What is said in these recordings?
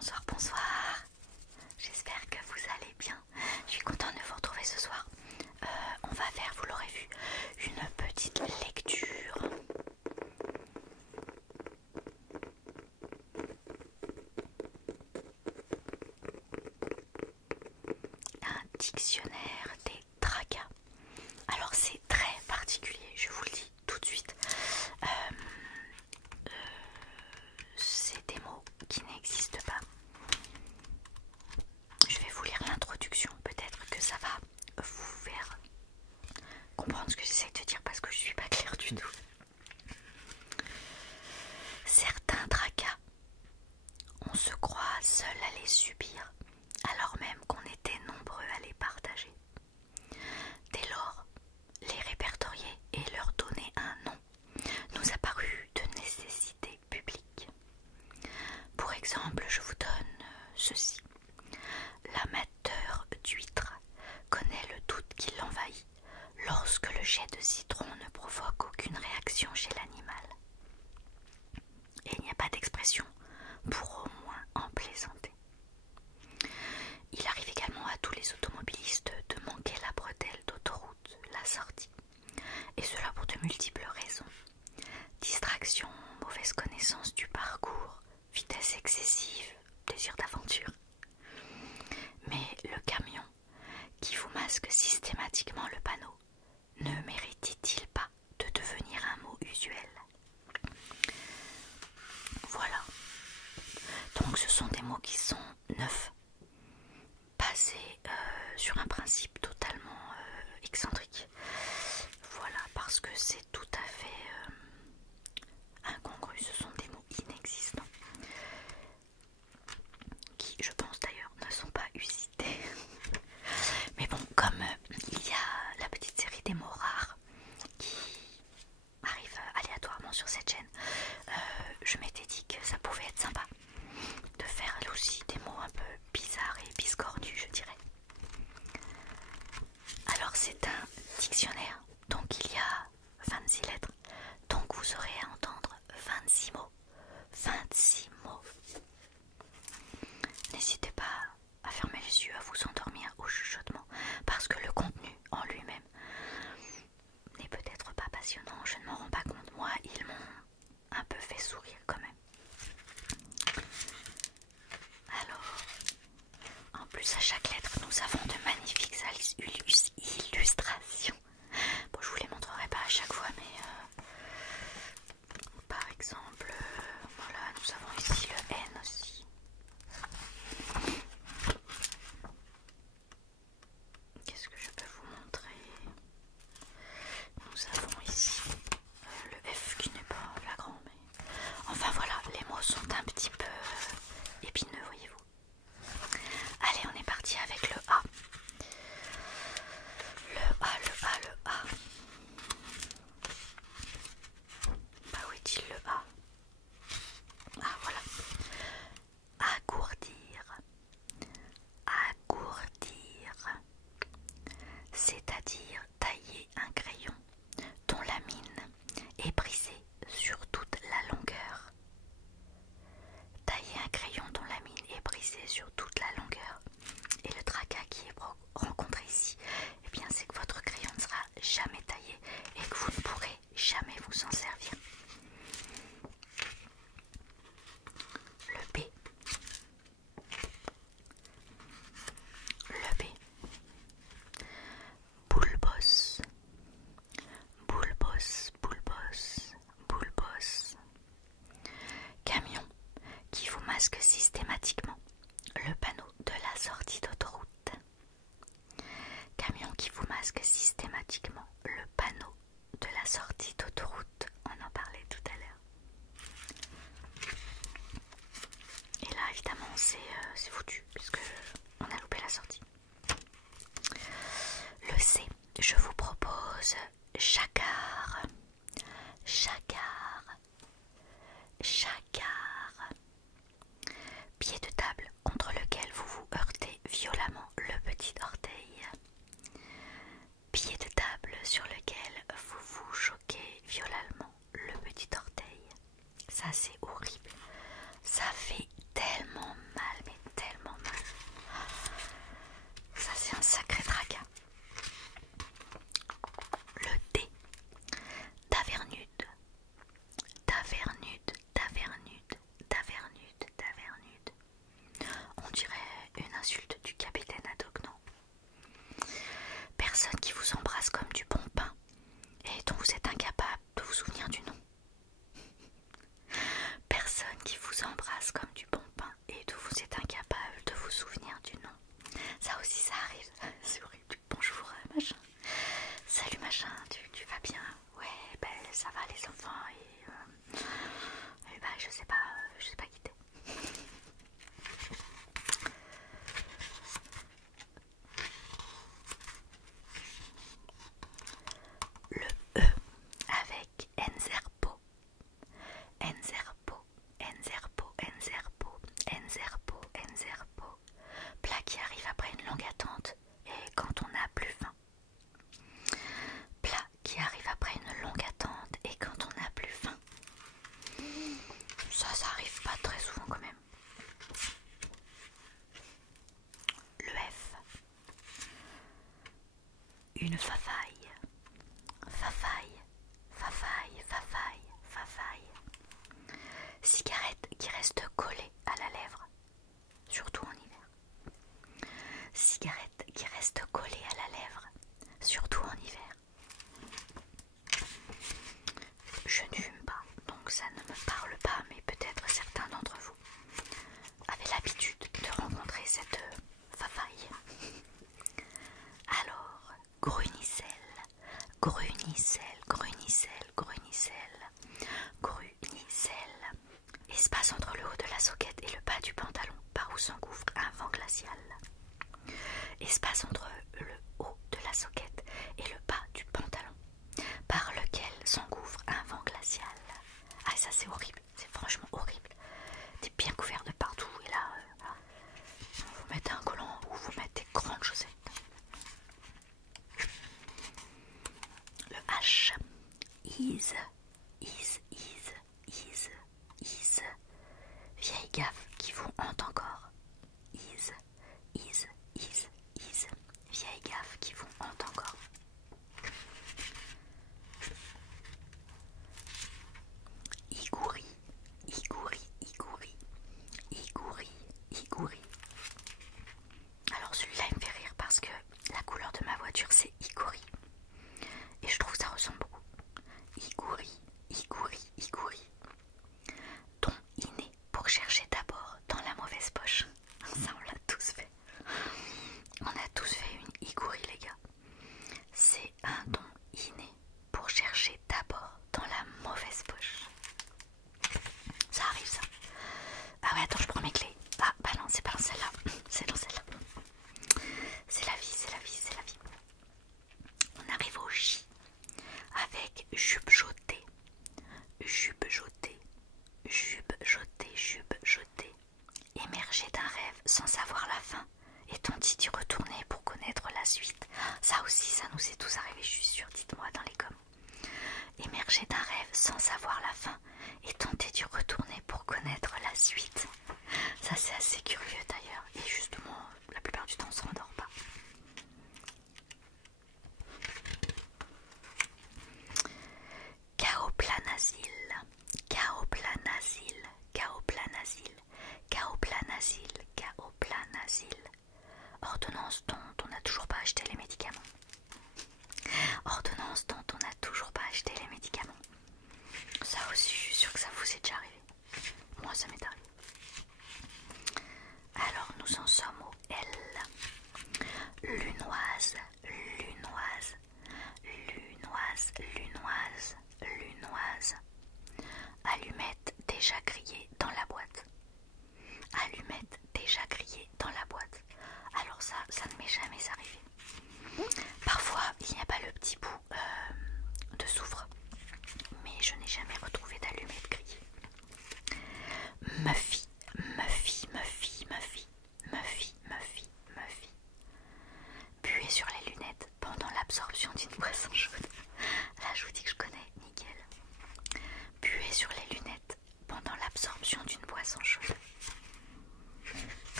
Bonsoir, bonsoir. J'espère que vous allez bien. Je suis contente de vous retrouver ce soir. On va faire, vous l'aurez vu, une petite lecture. Un dictionnaire des tracas. Alors c'est très particulier, je vous le dis tout de suite. C'est des mots qui n'existent pas. Je vais vous lire l'introduction, peut-être que ça va vous faire comprendre ce que j'essaie de dire parce que je suis pas claire du tout. Certains tracas, on se croit seul à les subir, alors même qu'on était nombreux à les partager. Dès lors, les répertorier et leur donner un nom nous a paru de nécessité publique. Pour exemple, je vous donne ceci. L'amateur d'huîtres connaît le doute qui l'envahit lorsque le jet de citron ne provoque aucune réaction chez l'animal. Et il n'y a pas d'expression pour au moins en plaisanter. Il arrive également à tous les automobilistes de manquer la bretelle d'autoroute, la sortie, et cela pour de multiples raisons. Distraction, mauvaise connaissance du parcours, vitesse excessive, désir d'aventure. Mais le camion qui vous masque systématiquement le panneau ne mérite-t-il pas de devenir un mot usuel? Voilà. Donc ce sont des mots qui sont neufs, basés sur un principe totalement excentrique. Voilà, parce que c'est tout à fait incongru, ce sont des mots inexistants, qui je pense d'ailleurs ne sont pas usités. Mais bon, comme il y a la petite série des mots rares qui arrive aléatoirement sur cette chaîne, je m'étais dit que ça pouvait être sympa de faire aussi des mots un peu bizarres et biscornus, je dirais. Alors c'est un dictionnaire, donc il y a 26 lettres, donc vous aurez à entendre 26 mots. 26 mots. N'hésitez pas à fermer les yeux, à vous endormir au chuchotement, parce que le contenu en lui-même n'est peut-être pas passionnant, je ne m'en rends pas compte. Moi, ils m'ont un peu fait sourire quand même. Alors, en plus à chaque lettre, nous avons de magnifiques illustrations. Bon, je vous les montrerai pas à chaque fois, mais par exemple, voilà, nous avons ici le N aussi. Qu'est-ce que je peux vous montrer? Nous avons ici le F qui n'est pas flagrant, mais enfin voilà, les mots sont un petit peu épineux, voyez-vous. Allez, on est parti avec le A. Le A, le A, le A. Bah où est-il le A? Ah voilà. Agourdir. Agourdir. C'est-à-dire tailler un crayon dont la mine est brisée sur toute la longueur. Tailler un crayon dont la mine est brisée sur toute la longueur. Et le tracas qui est rencontré ici, eh bien c'est que votre crayon ne sera jamais taillé et que vous ne pourrez jamais vous en servir. Le B. Le B. Boulebosse. Boulebosse, boulebosse, boulebosse. Camion qui vous masque systématiquement le panneau de la sortie d'autoroute. Camion qui vous masque systématiquement le panneau de la sortie d'autoroute. On en parlait tout à l'heure. Et là, évidemment, c'est foutu, puisque on a loupé la sortie. Le C, je vous propose chacard. Chacard. Chacard. Pied de table contre lequel vous vous heurtez violemment le petit orteil. Pied de Personne qui vous embrasse comme du bon pain et dont vous êtes incapable de vous souvenir du nom. Personne qui vous embrasse comme du bon pain et dont vous êtes incapable de vous souvenir du nom. Ça aussi ça arrive. C'est horrible. Bonjour machin. Salut machin, tu vas bien? Ouais, ben ça va les enfants et ben je sais pas quitter. Le E avec Enzerpo. Enzerpo, Enzerpo, Enzerpo, Enzerpo, Enzerpo. Plat qui arrive après une longue attente et quand on n'a plus faim. Plat qui arrive après une longue attente et quand on n'a plus faim. Ça arrive pas très souvent quand même. Le F. Une fafaille. Fafaille, fafaille, fafaille, fafaille. Cigarette qui reste collée à la lèvre, surtout en hiver. Cigarette qui reste collée à la lèvre, surtout en hiver. Je ne fume pas, donc ça ne me parle pas, mais peut-être certains d'entre vous avaient l'habitude de rencontrer cette fafaille. Alors, grunicelle, grunicelle, grunicelle, grunicelle, grunicelle. Espace entre le haut de la soquette et le bas du pantalon, par où s'engouffre un vent glacial. Espace entre le haut de la soquette et le bas du pantalon, par lequel s'engouffre un vent glacial. Ah ça c'est horrible, c'est franchement horrible. T'es bien couvert de partout et là, vous mettez un collant ou vous mettez des grandes chaussettes. Le H. Is. Vieille gaffe qui vous hante encore. Is. Vieille gaffe qui vous hante encore. Igouri. Alors celui-là il me fait rire parce que la couleur de ma voiture c'est Igouri. Et je trouve que ça ressemble beaucoup. Igouri. Ton inné pour chercher d'abord dans la mauvaise poche. Ça on l'a tous fait. On a tous fait une Igouri les gars. C'est un don inné pour chercher d'abord dans la mauvaise poche. Ça arrive ça. Ah ouais attends je prends mes clés. Ah bah non c'est pas dans celle-là. C'est dans celle-là. C'est la vie. On arrive au J avec jupe jotée. Émerger d'un rêve sans savoir la fin et tenter d'y retourner pour connaître la suite. Ça aussi ça nous est tous arrivé, je suis sûre, dites-moi dans les coms. Émerger d'un rêve sans savoir la fin et tenter d'y retourner pour connaître la suite. Ça c'est assez curieux d'ailleurs et justement la plupart du temps on ne se rendort pas. Chaoplanazil. Ordonnance dont on n'a toujours pas acheté les médicaments. Ça aussi, je suis sûre que ça vous est déjà arrivé. Moi, ça m'est arrivé. Alors, nous en sommes au L.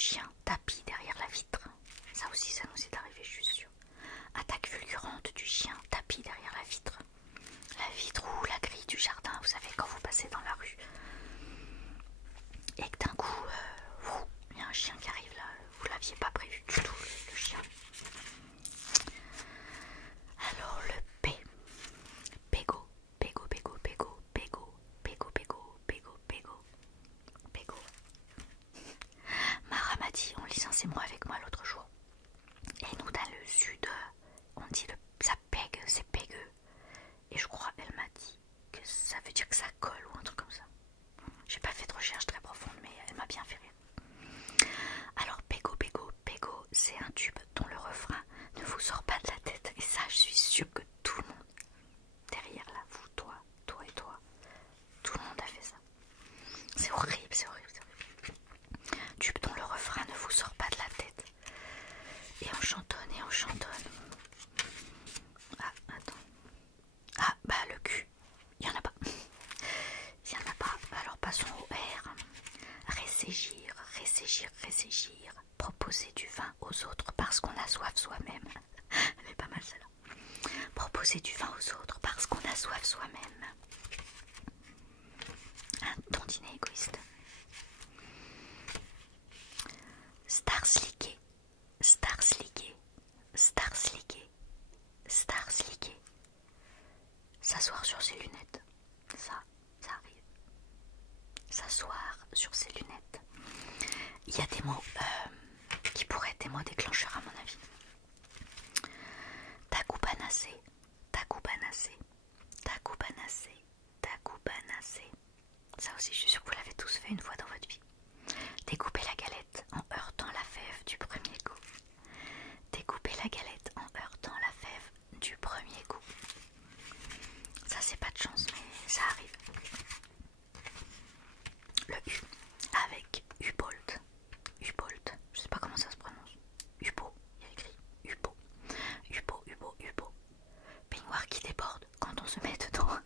chien tapis derrière la vitre. Ça aussi, ça nous est arrivé, je suis sûre. Attaque fulgurante du chien tapis derrière la vitre. La vitre ou la grille du jardin, vous savez, quand vous passez dans la rue. Et que d'un coup, il y a un chien qui arrive là. Vous l'aviez pas prévu du tout, le chien. Alors le P. Pégo, pégo, pégo, pégo, pégo, pégo, pégo, pégo, pégo, pégo. Mara m'a dit, en lisant ces mots avec moi l'autre jour. Et nous dans le sud, on dit ça pègue, c'est pégueux. Et je crois, elle m'a dit que ça veut dire que ça colle ou un truc comme ça. J'ai pas fait de recherche très profonde, mais elle m'a bien fait rire. Alors pégo, pégo, pégo, c'est un tube dont le refrain ne vous sort pas de la tête. Et ça, je suis sûre que tout le monde, derrière là, vous, toi, toi et toi, tout le monde a fait ça. C'est horrible, c'est horrible, c'est horrible. Tube dont le refrain ne vous sort pas de la tête. Et on chantonne et on chantonne. Ah, attends. Ah, bah le cul. Il n'y en a pas. Il n'y en a pas. Alors passons au R. Rességir, rességir, rességir. Proposer du vin aux autres parce qu'on a soif soi-même. Elle est pas mal celle-là. Proposer du vin aux autres parce qu'on a soif soi-même. Un tantinet égoïste. Starsliquer, starsliquer, starsliquer, starsliquer. S'asseoir sur ses lunettes. Ça arrive. S'asseoir sur ses lunettes. Il y a des mots qui pourraient être des mots déclencheurs à mon avis. Tacoupanassé, tacoupanassé, tacoupanassé, tacoupanassé. Ça aussi, je suis sûre que vous l'avez tous fait une fois dans votre vie. Découper la galette en heurtant la fève du premier coup. Découper la galette en heurtant la fève du premier coup. Ça, c'est pas de chance, mais ça arrive. Le U avec U-Bolt. U-Bolt, je sais pas comment ça se prononce. U-Bo, il y a écrit U-Bo. U-Bo, U-Bo, U-Bo. Peignoir qui déborde quand on se met dedans.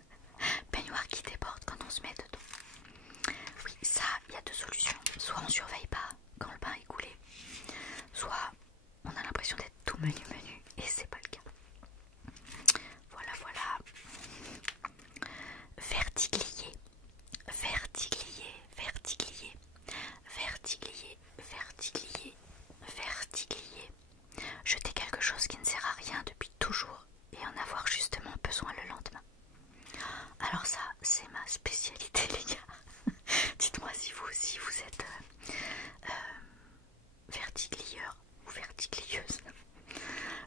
Peignoir qui déborde quand on se met dedans. Oui, ça, il y a deux solutions. Soit on surveille pas quand le bain est coulé, soit on a l'impression d'être tout menu et c'est pas le cas. Voilà, voilà. Vertiglier, vertiglier, vertiglier, vertiglier, vertiglier, vertiglier. Jeter quelque chose qui ne sert à rien depuis toujours et en avoir justement besoin le lendemain. Alors ça, c'est ma spécialité, les gars. Dites-moi si vous aussi vous êtes vertiglieur ou vertiglieuse.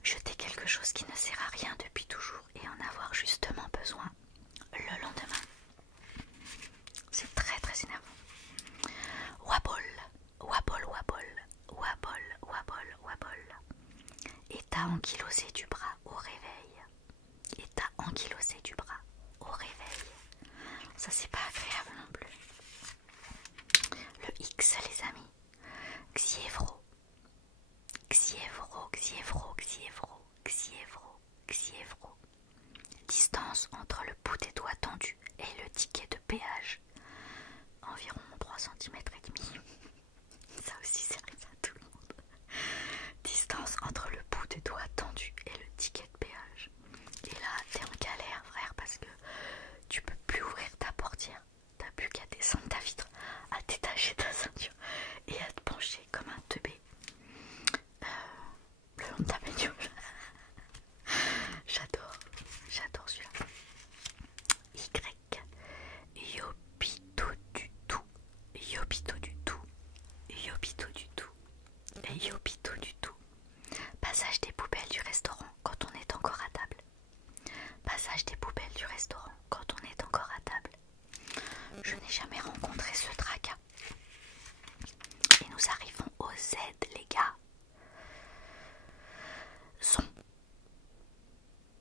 Jeter quelque chose qui ne sert à rien depuis toujours et en avoir justement besoin le lendemain. C'est très très énervant. Wabble, wabble, wabble, wabble, wabble, wabble. État ankylosé du bras au réveil. État ankylosé du bras au réveil. Ça, c'est pas agréable non plus. Le X, les amis. Xiévro. Xiévro, xiévro, xiévro, xiévro, xiévro. Distance entre le bout des doigts tendus et le ticket de péage. Environ 3 cm et demi. Ça aussi, c'est vrai, ça tout le monde. Distance entre le bout des doigts tendus et le ticket de péage. Et là, t'es en galère, frère, parce que tu peux plus ouvrir ta portière. T'as plus qu'à descendre ta vitre, à détacher ta ceinture et à te pencher comme un teubé le long de ta bagnole. J'adore celui-là. Y. Yopito du tout. Yopito du tout. Yopito du tout. Yopito du tout. Passage des poubelles du restaurant quand on est encore à table. Passage des poubelles du restaurant quand on est encore à table. Je n'ai jamais rencontré ce tracas. Et nous arrivons au Z, les gars. Son.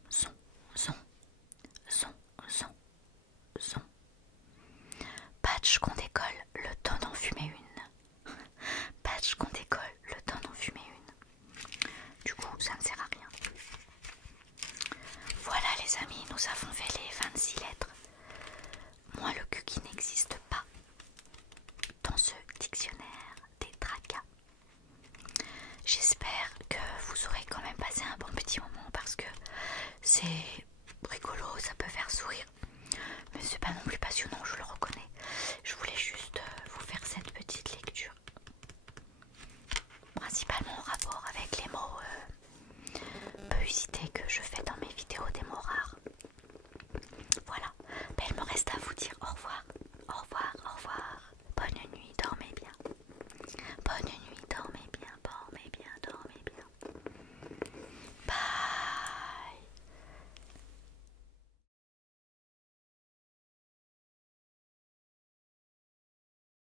Son, son, son, son, son. Patch qu'on décolle, le temps d'en fumer une. Patch qu'on décolle, le temps d'en fumer bonne